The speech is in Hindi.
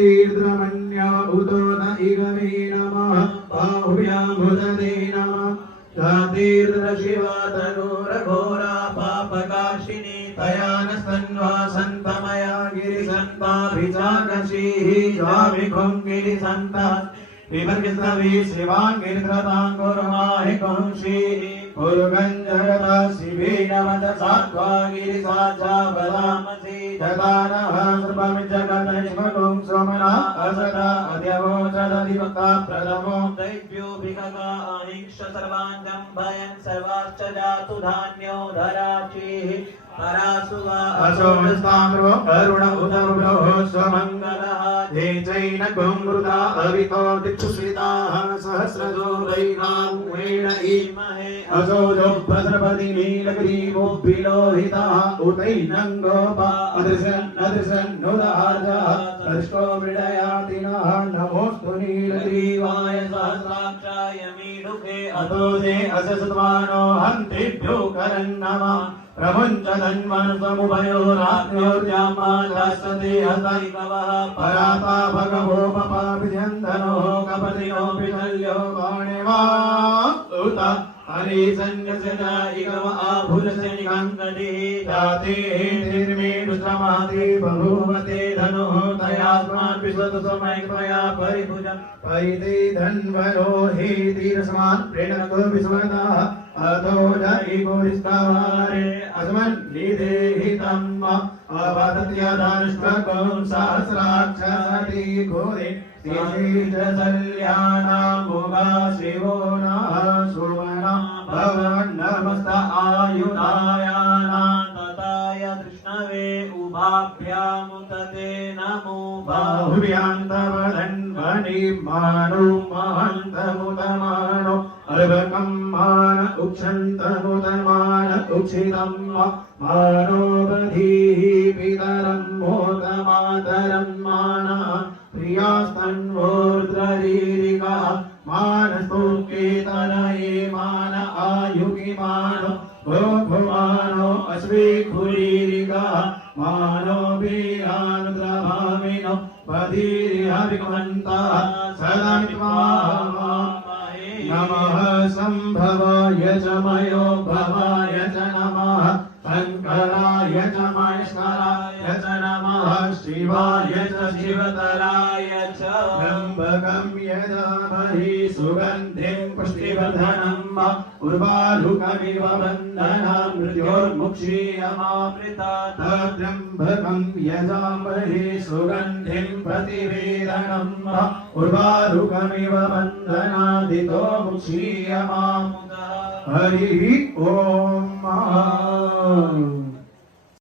तीर्द्रमन्या उतो न इगमे नमः बाहुभ्यां भुजते नमः तीर्द्रशिवा तनूरघोरा पापकाशिनी तया न सन्वासन्तमया गिरिसन्ताभिचाकशीः स्वामिखुं गिरिसन्ता विभर्गस्तवी शिवाङ्गिरित्रताङ्गुर्माहि कुंशीः पुरुगञ्जगता शिवेनवद सात्वा गिरिसाचा बलामसि जगानः सर्वमिज्जगतनिष्मकुं सोमना असदा अद्यवोचदधिवक्ता प्रथमो दैव्यो भिखगा अहिंस सर्वाञ्जं भयं सर्वाश्च जातु धान्यो धराचिः परासुवा असोमस्ताम्रो अरुण उदरुभ्यो स्वमङ्गलः हे चैन कुमृता अवितो दिक्षुश्रिताः सहस्रजो वैनामुहेण ईमहे असोजो भद्रपति नीलग्रीवो विलोहितः उतैनङ्गोपा अदृशन् नुदार्जः दृष्टो विडयातिनः नमोऽस्तु नीलग्रीवाय सहस्राक्षाय मीढुके अतोजे अससत्वानो हन्तिभ्यो करन्नमः प्रमुञ्च धन्वनुसमुभयोराज्ञोर्जामाधास्यते हतैकवः पराता भगवोपपाभिजन्दनो कपतिनो विशल्यो वाणिवा उत हरिसंयसना इगम आभुलस्य निकाङ्गतिः जाते निर्मेणुश्रमाते बभूवते धनुः तयास्मान् विश्वतसमैक्मया परिभुजं परिते धन्वनो हे तीरस्मान् प्रेणको विश्वतः अथो जयिपुरिस्तावारे अस्मन् निदेहितं अवदत्यदानुष्कं सहस्राक्षसति घोरे श्रीशैलशल्यानामुगा शिवो नः सुमना भवन् नमस्त आयुधायानां तताय कृष्णवे उभाभ्यामुतते नमो बाहुभ्यां तव धन्वनि मानो महन्तमुतमानो अर्भकं मान उक्षन्तमुतमान उक्षितं मानो बधीः पितरं मोदमातरं मानः प्रियास्तन्वोर्द्ररीरिकः मानस्तोकेतनये मान आयुगिमानो भोगमानो अश्विखुरीरिकः मानो वीरानुद्रभामिनो बधीरिहविकमन्तः सदा नमः संभवाय च मयो भवाय च नमः शङ्कराय च महेश्वराय च नमः शिवाय च शिवतराय च त्र्यम्बकं यजामहे सुगन्धिं पुष्टिवर्धनम् उर्वारुकमिव बन्धनं मृत्योर्मुक्षीयमामृतात् त्र्यम्बकं यजामहे सुगन्धिं प्रतिवेदनम् उर्वारुकमिव बन्धनादितो मुक्षीयमामृतात् हरि ओम।